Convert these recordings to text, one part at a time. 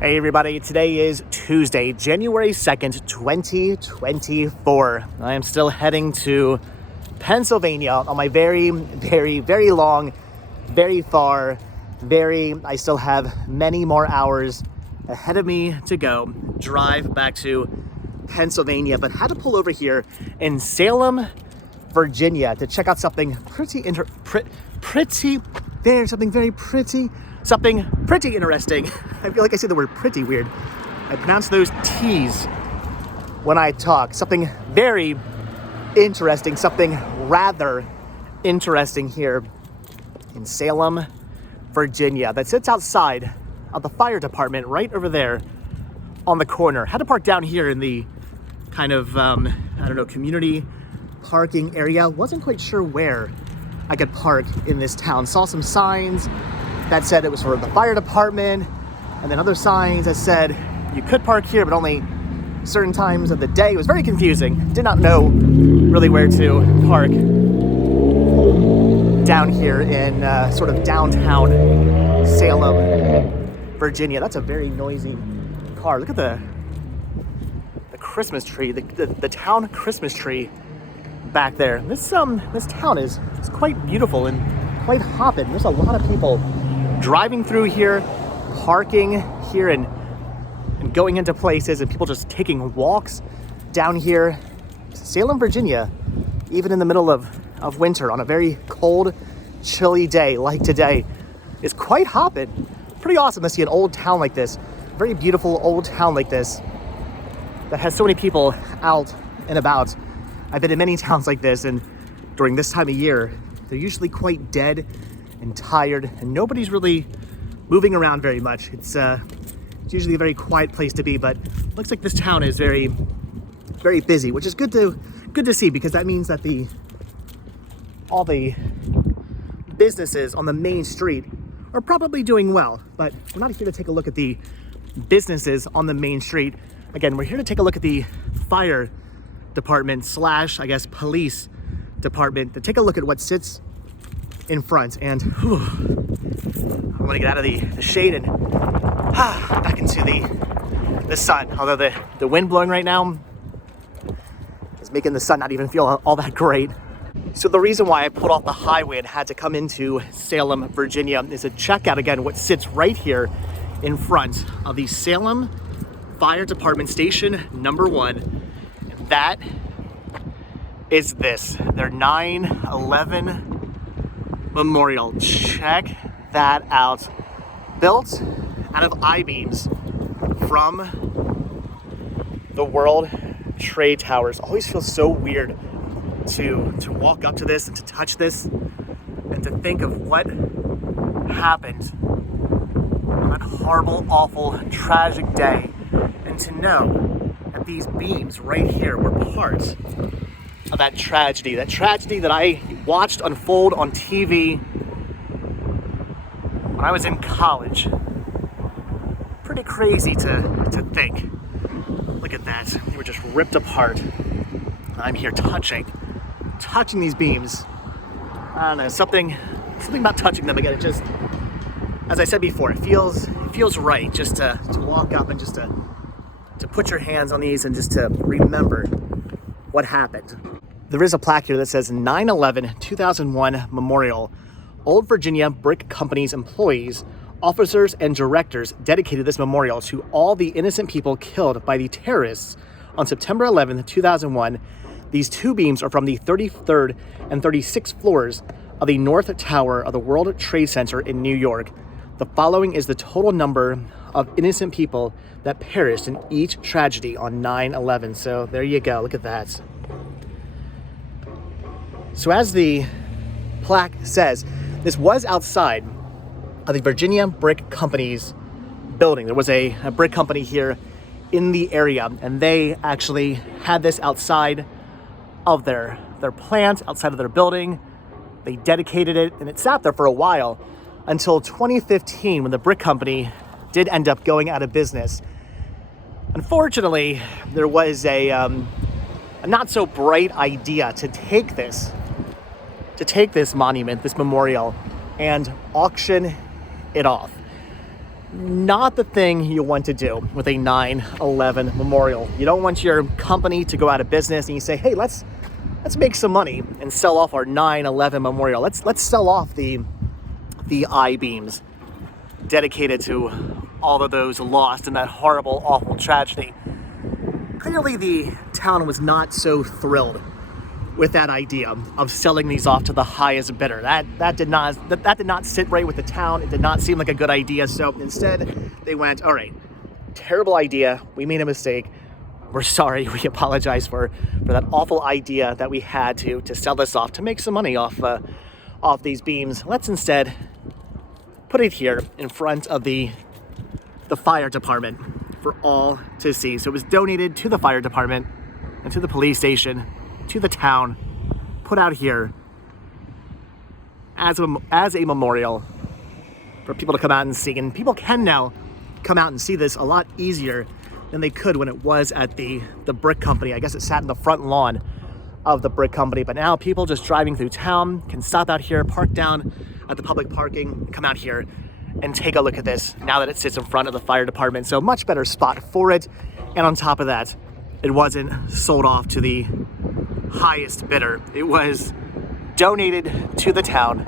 Hey everybody, today is Tuesday, January 2nd, 2024. I am still heading to Pennsylvania on my very long, I still have many more hours ahead of me to go, drive back to Pennsylvania, but had to pull over here in Salem, Virginia to check out something something pretty interesting. I feel like I say the word pretty weird. I pronounce those T's when I talk. Something very interesting, something rather interesting here in Salem, Virginia that sits outside of the fire department right over there on the corner. Had to park down here in the kind of, community parking area. Wasn't quite sure where I could park in this town. Saw some signs that said it was for the fire department, and then other signs that said you could park here, but only certain times of the day. It was very confusing. Did not know really where to park down here in sort of downtown Salem, Virginia. That's a very noisy car. Look at the Christmas tree, the town Christmas tree back there. This town is quite beautiful and quite hopping. There's a lot of people driving through here, parking here, and going into places, and people just taking walks down here. Salem, Virginia, even in the middle of winter on a very cold, chilly day like today, is quite hopping. Pretty awesome to see an old town like this, very beautiful old town like this that has so many people out and about. I've been in many towns like this, and during this time of year, they're usually quite dead and tired, and nobody's really moving around very much. It's usually a very quiet place to be, but looks like this town is very busy, which is good to see, because that means that all the businesses on the main street are probably doing well. But we're not here to take a look at the businesses on the main street. Again, we're here to take a look at the fire department / police department, to take a look at what sits in front. And I want to get out of the shade and back into the sun. Although the wind blowing right now is making the sun not even feel all that great. So the reason why I pulled off the highway and had to come into Salem, Virginia, is to check out again what sits right here in front of the Salem Fire Department Station number 1. And that is this, their 9/11 memorial. Check that out. Built out of I-beams from the World Trade Towers. Always feels so weird to walk up to this and to touch this and to think of what happened on that horrible, awful, tragic day, and to know that these beams right here were part of that tragedy that I watched unfold on TV when I was in college. Pretty crazy to think. Look at that. They were just ripped apart. I'm here touching these beams. I don't know, something about touching them again. It just, as I said before, it feels right just to walk up and just to put your hands on these and just to remember what happened. There is a plaque here that says 9/11-2001 Memorial. Old Virginia Brick Company's employees, officers, and directors dedicated this memorial to all the innocent people killed by the terrorists on September 11th, 2001. These two beams are from the 33rd and 36th floors of the North Tower of the World Trade Center in New York. The following is the total number of innocent people that perished in each tragedy on 9/11. So there you go, look at that. So as the plaque says, this was outside of the Virginia Brick Company's building. There was a brick company here in the area, and they actually had this outside of their plant, outside of their building. They dedicated it, and it sat there for a while until 2015, when the brick company did end up going out of business. Unfortunately, there was a not so bright idea to take this monument, this memorial, and auction it off. Not the thing you want to do with a 9/11 memorial. You don't want your company to go out of business and you say, hey, let's make some money and sell off our 9/11 memorial. Let's sell off the I-beams dedicated to all of those lost in that horrible, awful tragedy. Clearly the town was not so thrilled with that idea of selling these off to the highest bidder. That did not sit right with the town. It did not seem like a good idea. So instead they went, all right, terrible idea. We made a mistake. We're sorry. We apologize for that awful idea that we had to sell this off to make some money off these beams. Let's instead put it here in front of the fire department for all to see. So it was donated to the fire department and to the police station, to the town, put out here as a memorial for people to come out and see. And people can now come out and see this a lot easier than they could when it was at the brick company. I guess it sat in the front lawn of the brick company, but now people just driving through town can stop out here, park down at the public parking, come out here and take a look at this now that it sits in front of the fire department. So much better spot for it. And on top of that, it wasn't sold off to the highest bidder. It was donated to the town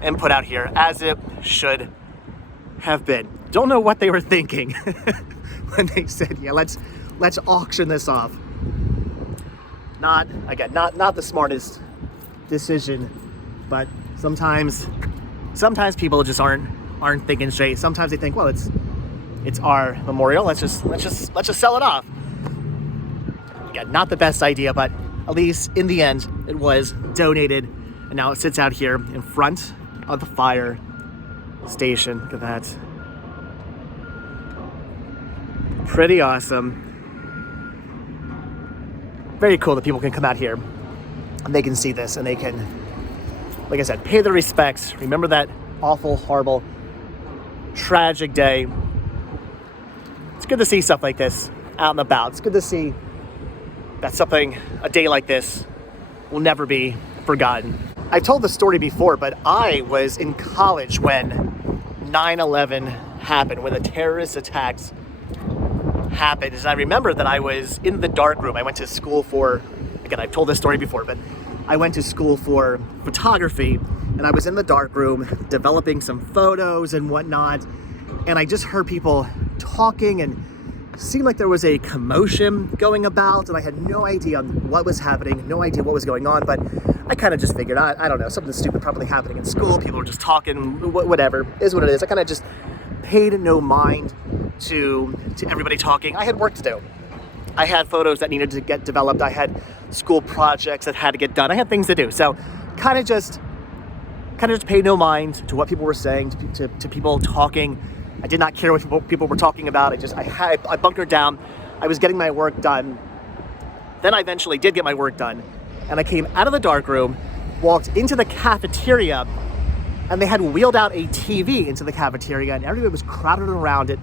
and put out here as it should have been. Don't know what they were thinking when they said, yeah, let's auction this off. Not the smartest decision, but sometimes people just aren't thinking straight. Sometimes they think, well, it's our memorial. Let's just sell it off. Again, not the best idea, but at least in the end, it was donated, and now it sits out here in front of the fire station. Look at that. Pretty awesome. Very cool that people can come out here and they can see this and they can, like I said, pay their respects. Remember that awful, horrible, tragic day. It's good to see stuff like this out and about. It's good to see that a day like this will never be forgotten. I've told the story before, but I was in college when 9/11 happened, when the terrorist attacks happened. And I remember that I was in the dark room. I went to school for, again, I've told this story before, but I went to school for photography, and I was in the dark room developing some photos and whatnot, and I just heard people talking, and it seemed like there was a commotion going about, and I had no idea what was happening, no idea what was going on, but I kind of just figured, I don't know, something stupid probably happening in school. People were just talking, whatever, is what it is. I kind of just paid no mind to everybody talking. I had work to do. I had photos that needed to get developed. I had school projects that had to get done. I had things to do. So kind of just paid no mind to what people were saying, to people talking. I did not care what people were talking about. I bunkered down. I was getting my work done. Then I eventually did get my work done. And I came out of the dark room, walked into the cafeteria, and they had wheeled out a TV into the cafeteria, and everybody was crowded around it,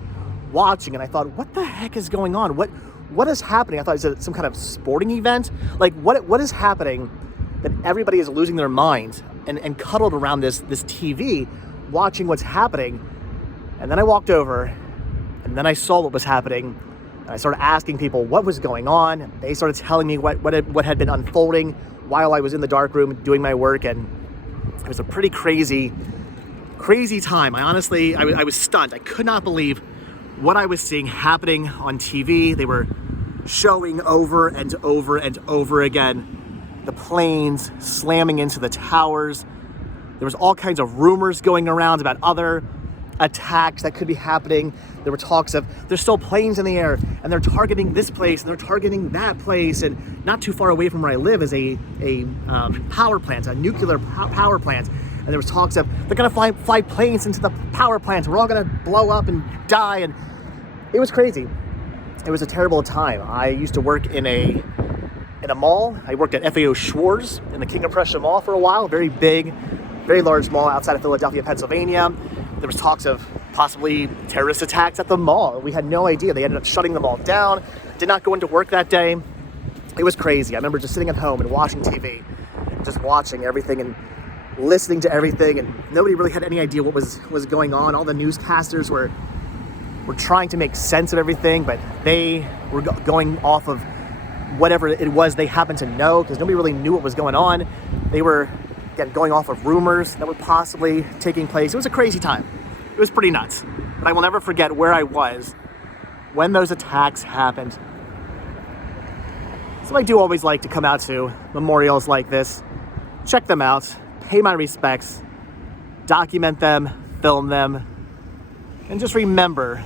watching. And I thought, what the heck is going on? What is happening? I thought, is it some kind of sporting event? Like, what is happening that everybody is losing their mind and cuddled around this TV, watching what's happening? And then I walked over, and then I saw what was happening. And I started asking people what was going on. They started telling me what had been unfolding while I was in the dark room doing my work, and it was a pretty crazy time. I was stunned. I could not believe what I was seeing happening on TV. They were showing over and over and over again the planes slamming into the towers. There was all kinds of rumors going around about other attacks that could be happening. There were talks of there's still planes in the air and they're targeting this place and they're targeting that place, and not too far away from where I live is a power plant, a nuclear power plant, and there was talks of they're gonna fly planes into the power plant. We're all gonna blow up and die, and it was crazy. It was a terrible time. I used to work in a mall. I worked at FAO Schwarz in the King of Prussia Mall for a while. Very big, very large mall outside of Philadelphia, Pennsylvania. There was talks of possibly terrorist attacks at the mall. We had no idea. They ended up shutting the mall down. Did not go into work that day. It was crazy. I remember just sitting at home and watching TV, just watching everything, and listening to everything, and nobody really had any idea what was going on. All the newscasters were trying to make sense of everything, but they were going off of whatever it was they happened to know, because nobody really knew what was going on. They were, again, going off of rumors that were possibly taking place. It was a crazy time. It was pretty nuts. But I will never forget where I was when those attacks happened. So I do always like to come out to memorials like this, check them out, pay my respects, document them, film them, and just remember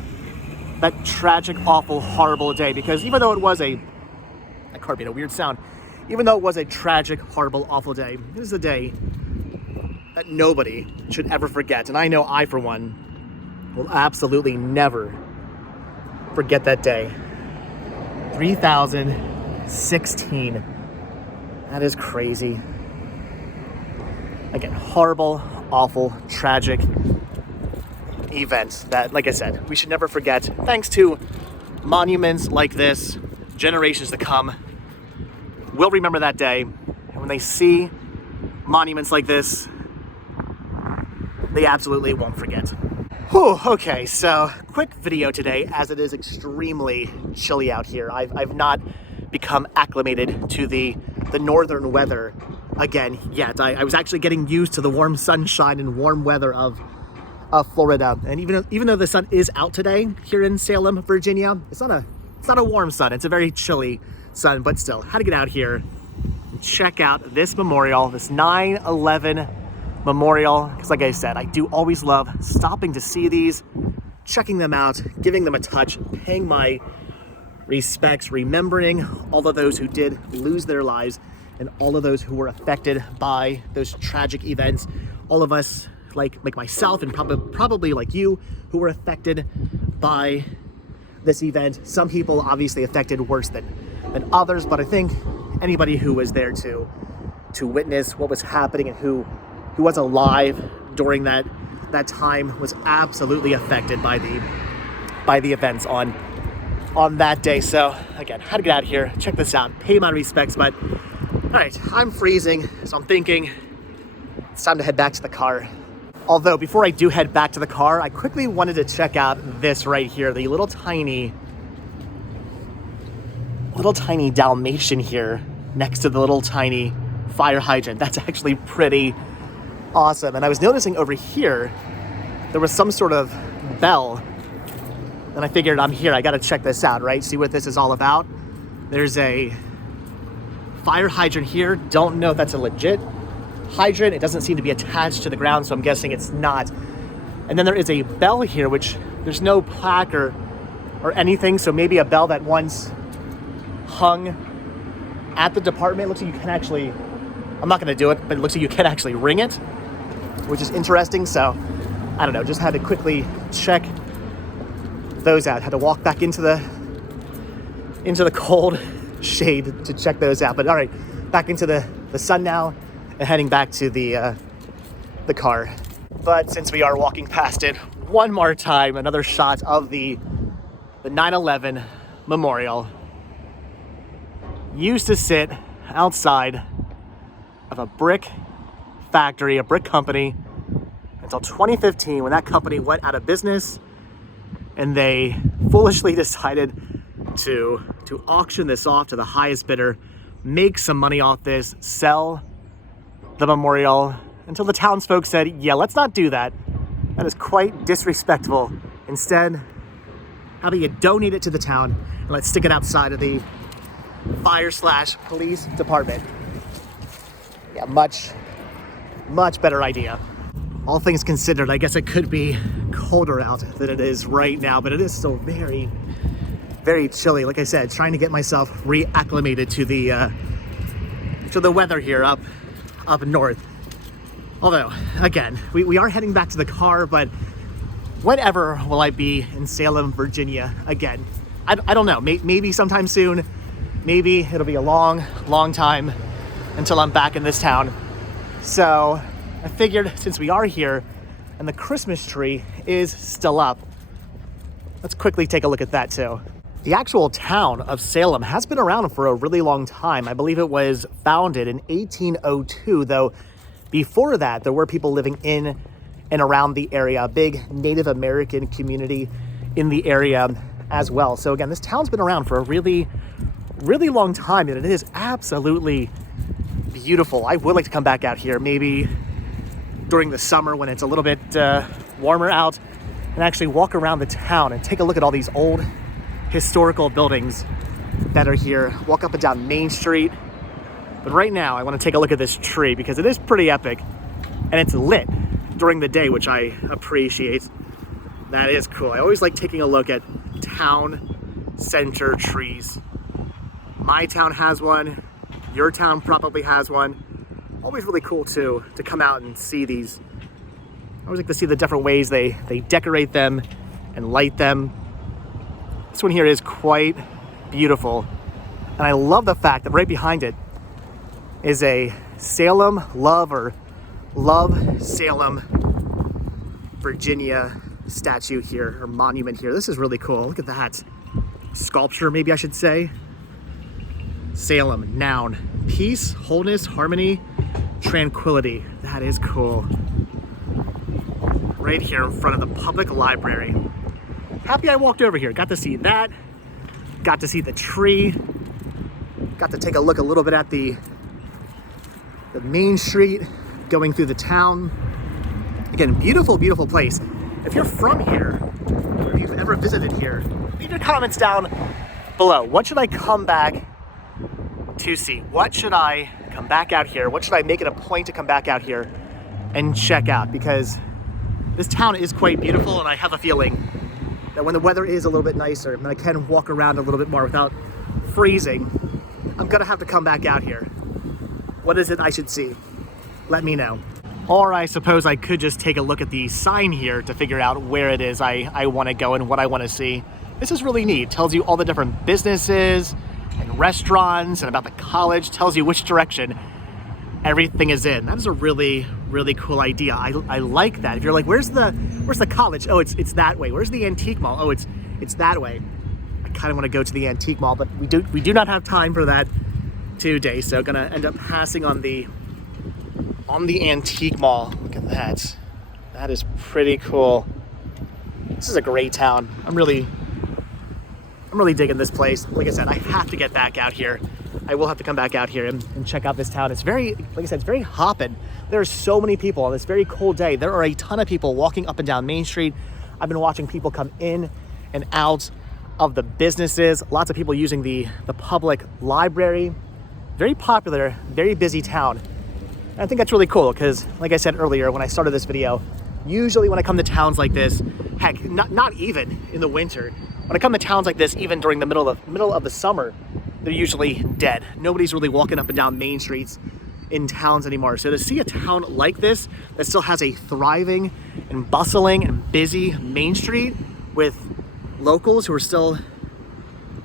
that tragic, awful, horrible day. Because even though it was that car made a weird sound, even though it was a tragic, horrible, awful day, it is a day that nobody should ever forget. And I know I, for one, will absolutely never forget that day. 3016. That is crazy. Again, horrible, awful, tragic events that, like I said, we should never forget. Thanks to monuments like this, generations to come will remember that day. And when they see monuments like this, they absolutely won't forget. Whew, okay, so quick video today, as it is extremely chilly out here. I've not become acclimated to the northern weather again yet. I was actually getting used to the warm sunshine and warm weather of Florida. And even though the sun is out today here in Salem, Virginia, it's not a warm sun. It's a very chilly sun, but still, had to get out here and check out this memorial, this 9/11 memorial, because like I said, I do always love stopping to see these, checking them out, giving them a touch, paying my respects, remembering all of those who did lose their lives and all of those who were affected by those tragic events. All of us, like myself and probably like you, who were affected by this event. Some people obviously affected worse than others, but I think anybody who was there to witness what was happening and who was alive during that time was absolutely affected by the events on that day. So again, had to get out here, check this out, pay my respects. But all right, I'm freezing, so I'm thinking it's time to head back to the car. Although before I do head back to the car, I quickly wanted to check out this right here, the little tiny Dalmatian here next to the little tiny fire hydrant. That's actually pretty awesome. And I was noticing over here, there was some sort of bell. And I figured, I'm here, I gotta check this out, right? See what this is all about. There's a fire hydrant here. Don't know if that's a legit hydrant. It doesn't seem to be attached to the ground, so I'm guessing it's not. And then there is a bell here, which there's no plaque or anything, so maybe a bell that once hung at the department. It looks like you can actually, I'm not gonna do it, but it looks like you can actually ring it, which is interesting. So I don't know, just had to quickly check those out. Had to walk back into the cold shade to check those out. But all right, back into the sun now and heading back to the car. But since we are walking past it one more time, another shot of the 9/11 memorial. Used to sit outside of a brick factory, a brick company, until 2015, when that company went out of business and they foolishly decided to auction this off to the highest bidder, make some money off this, sell the memorial, until the townsfolk said, yeah, let's not do that. That is quite disrespectful. Instead, how about you donate it to the town and let's stick it outside of the fire/police department. Yeah, much better idea. All things considered, I guess it could be colder out than it is right now, but it is still very, very chilly. Like I said, trying to get myself reacclimated to the weather here up north. Although, again, we are heading back to the car, but whenever will I be in Salem, Virginia again? I don't know. Maybe sometime soon. Maybe it'll be a long, long time until I'm back in this town. So I figured, since we are here and the Christmas tree is still up, let's quickly take a look at that too. The actual town of Salem has been around for a really long time. I believe it was founded in 1802, though Before that, there were people living in and around the area, a big Native American community in the area as well. So again, this town's been around for a really, really long time, and it is absolutely beautiful. I would like to come back out here maybe during the summer when it's a little bit warmer out and actually walk around the town and take a look at all these old historical buildings that are here. Walk up and down Main Street. But right now I want to take a look at this tree because it is pretty epic and it's lit during the day, which I appreciate. That is cool. I always like taking a look at town center trees. My town has one. Your town probably has one. Always really cool too to come out and see these. I always like to see the different ways they decorate them and light them. This one here is quite beautiful. And I love the fact that right behind it is a Salem Love Salem, Virginia statue here, or monument here. This is really cool. Look at that. Sculpture, maybe I should say. Salem, noun. Peace, wholeness, harmony, tranquility. That is cool. Right here in front of the public library. Happy I walked over here. Got to see that. Got to see the tree. Got to take a look a little bit at the Main Street, going through the town. Again, beautiful, beautiful place. If you're from here, or if you've ever visited here, leave your comments down below. What should I come back to see? What should I come back out here? What should I make it a point to come back out here and check out? Because this town is quite beautiful, and I have a feeling that when the weather is a little bit nicer and I can walk around a little bit more without freezing, I'm gonna have to come back out here. What is it I should see? Let me know. Or I suppose I could just take a look at the sign here to figure out where it is I want to go and what I want to see. This is really neat. Tells you all the different businesses and restaurants and about the college. Tells you which direction everything is in. That is a really, really cool idea. I like that. If you're like, where's the college? Oh, it's that way. Where's the antique mall? Oh, it's that way. I kind of want to go to the antique mall, but we do not have time for that today. So gonna end up passing on the antique mall. Look at that. That is pretty cool. This is a great town. I'm really digging this place. Like I said, I have to get back out here. I will have to come back out here and check out this town. It's very, like I said, it's very hopping. There are so many people on this very cold day. There are a ton of people walking up and down Main Street. I've been watching people come in and out of the businesses. Lots of people using the public library. Very popular, very busy town. And I think that's really cool because, like I said earlier when I started this video, usually when I come to towns like this, heck, not even in the winter, when I come to towns like this, even during the middle of the summer, they're usually dead. Nobody's really walking up and down main streets in towns anymore. So to see a town like this that still has a thriving and bustling and busy main street with locals who are still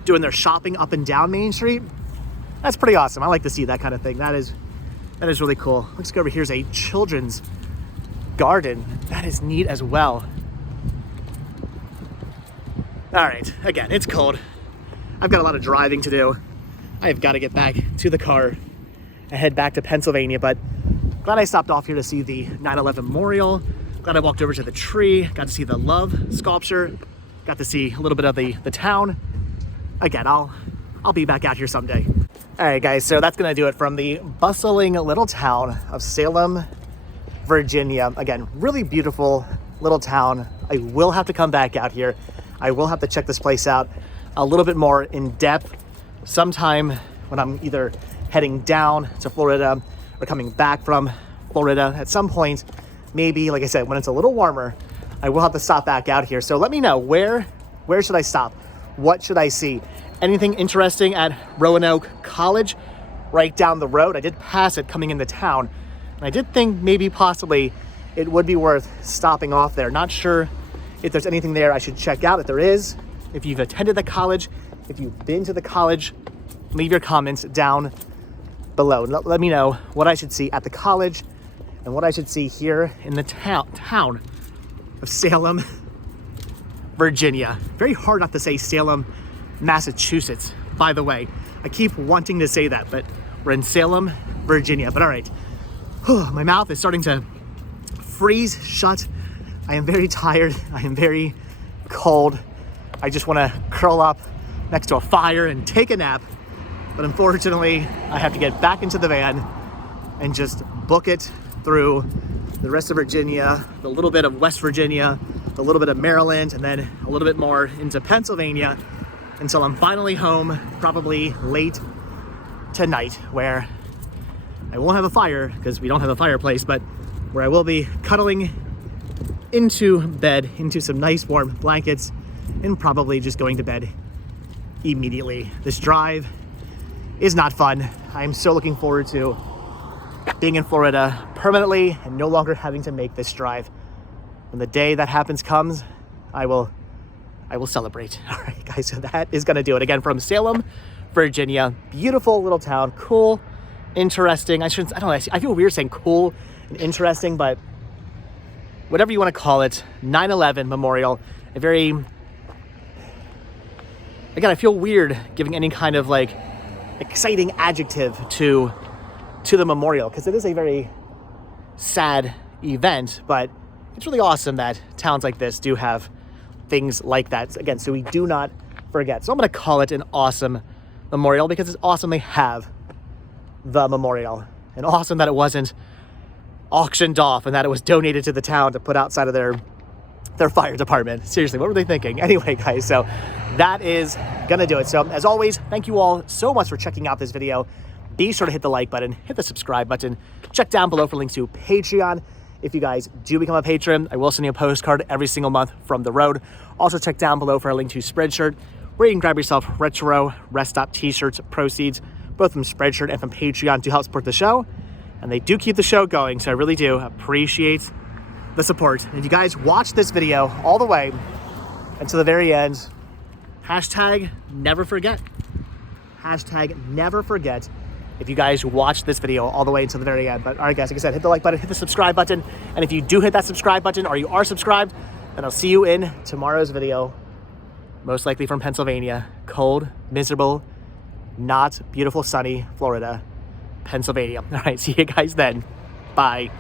doing their shopping up and down Main Street, that's pretty awesome. I like to see that kind of thing. That is really cool. Let's go over. Here's a children's garden. That is neat as well. All right, again, it's cold. I've got a lot of driving to do. I've got to get back to the car and head back to Pennsylvania, but glad I stopped off here to see the 9/11 memorial. Glad I walked over to the tree, got to see the love sculpture, got to see a little bit of the town. Again, I'll be back out here someday. All right, guys, so that's gonna do it from the bustling little town of Salem, Virginia. Again, really beautiful little town. I will have to come back out here. I will have to check this place out a little bit more in depth sometime when I'm either heading down to Florida or coming back from Florida at some point. Maybe, like I said, when it's a little warmer, I will have to stop back out here. So let me know, where should I stop? What should I see? Anything interesting at Roanoke College right down the road? I did pass it coming into town, and I did think maybe possibly it would be worth stopping off there. Not sure if there's anything there I should check out. If there is, if you've attended the college, if you've been to the college, leave your comments down below. Let me know what I should see at the college and what I should see here in the town of Salem, Virginia. Very hard not to say Salem, Massachusetts, by the way. I keep wanting to say that, but we're in Salem, Virginia. But all right, My mouth is starting to freeze shut. I am very tired. I am very cold. I just want to curl up next to a fire and take a nap. But unfortunately, I have to get back into the van and just book it through the rest of Virginia, a little bit of West Virginia, a little bit of Maryland, and then a little bit more into Pennsylvania until I'm finally home, probably late tonight, where I won't have a fire because we don't have a fireplace, but where I will be cuddling into bed, into some nice warm blankets, and probably just going to bed immediately. This drive is not fun. I'm so looking forward to being in Florida permanently and no longer having to make this drive. When the day that comes, I will celebrate. All right, guys, so that is gonna do it. Again, from Salem, Virginia, beautiful little town, cool, interesting. I don't know, I feel weird saying cool and interesting, but whatever you want to call it, 9/11 memorial, again, I feel weird giving any kind of like exciting adjective to the memorial because it is a very sad event, but it's really awesome that towns like this do have things like that. Again, so we do not forget. So I'm going to call it an awesome memorial because it's awesome they have the memorial, and awesome that it wasn't auctioned off and that it was donated to the town to put outside of their fire department. Seriously, what were they thinking? Anyway, guys, so that is gonna do it. So as always, thank you all so much for checking out this video. Be sure to hit the like button, hit the subscribe button, check down below for links to Patreon. If you guys do become a patron, I will send you a postcard every single month from the road. Also check down below for a link to Spreadshirt, where you can grab yourself retro rest stop t-shirts, proceeds, both from Spreadshirt and from Patreon to help support the show. And they do keep the show going, so I really do appreciate the support. And if you guys watch this video all the way until the very end, hashtag never forget. Hashtag never forget if you guys watch this video all the way until the very end. But all right, guys, like I said, hit the like button, hit the subscribe button. And if you do hit that subscribe button or you are subscribed, then I'll see you in tomorrow's video, most likely from Pennsylvania. Cold, miserable, not beautiful, sunny Florida, Pennsylvania. All right, see you guys then. Bye.